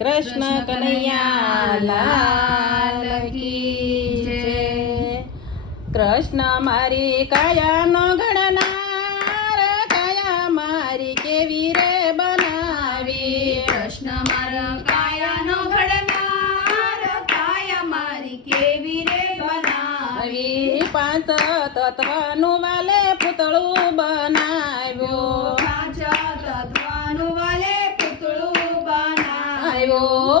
કૃષ્ણ કનૈયા લાલ કી જય. કૃષ્ણ મારી કાયાનો ઘડનાર, કાયા મારી કેવી રે બનાવી. કૃષ્ણ મારા કાયાનો ઘડનાર, કાયા મારી કેવી રે બનાવી. પાંચ તત્વનું વાલે પૂતળું બનાવ્યું, પાંચ તત્વનું વાલે પૂતળું બનાવ્યું.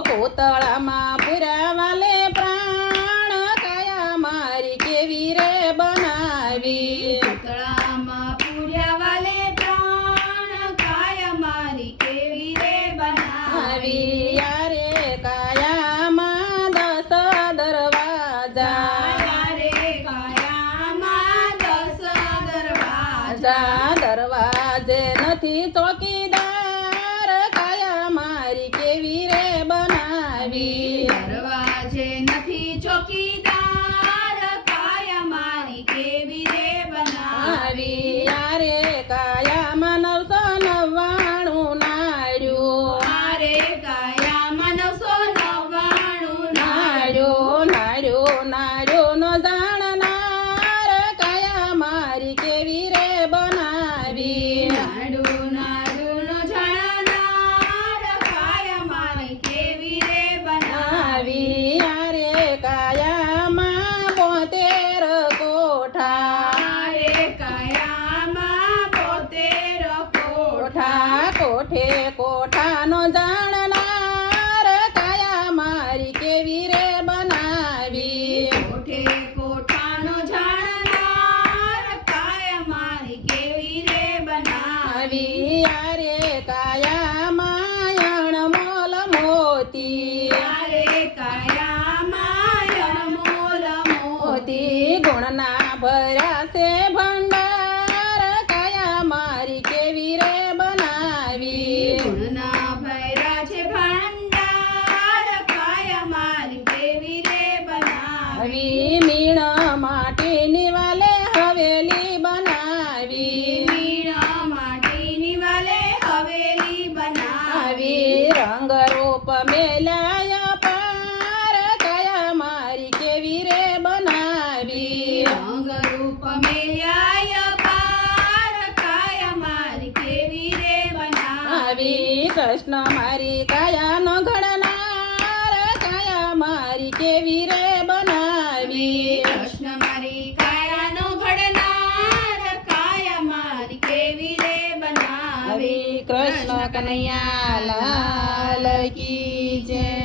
પૂતળામાં પૂરા વાલે પ્રાણ, કાયા મારી કેવી રે બનાવી. પૂતળામાં પૂર્યા વાલે પ્રાણ, કાયા મારી કેવી રે બનાવી. યારે કાયામાં 10 દરવાજા, યારે કાયામાં 10 દરવાજા. દરવાજે નથી ચોકીદાર, કાયા મારી કેવી રે બનાવી. દરવાજે નથી ચોકીદાર, કાયા મારી કેવી રે બનાવી. યારે કાયામાં 999 નાડ્યું, મારે કાયામાં 999 નાડ્યો નાડ્યો નાડ્યો નો જાણનાર, કાયા મારી કેવી રે બનાવી. નાડું નાડુંનો જાણનાર, કાયા મારી કેવી રે બનાવી. યારે કાયામાં 72 કોઠા, મારે કાયામાં 72 કોઠા. કોઠે કોઠાનો જાણનાર, કાયા મારી કેવી રે બનાવી. કોઠે કોઠાનો જાણનાર, કાયા મારી કેવી રે બનાવી. યારે કાયામાં અણમોલ મોતી, મારે કાયામાં અણમોલ મોતી. ગુણના ભર્યા છે ભંડાર, કાયા મારી કેવી રે બનાવી. ગુણના ભર્યા છે ભંડાર, કાયા મારી કેવી રે બનાવી. મીણ માટીની વાલે હવેલી બનાવી. મીણા માટીની વાલે હવેલી બનાવી. રંગ રૂપ મેલાય પાર, કાયા મારી કેવી રે બનાવી. રંગ રૂપ મેલ્યાય પાર, કાયા મારી કેવી રે બનાવી. કૃષ્ણ મારી કાયાનો ઘડનાર, કાયા મારી કેવી રે બનાવી. કૃષ્ણ મારી કાયાનો ઘડનાર, કાયા મારી કેવી રે બનાવી. કૃષ્ણ કનૈયા લાલ કી જય.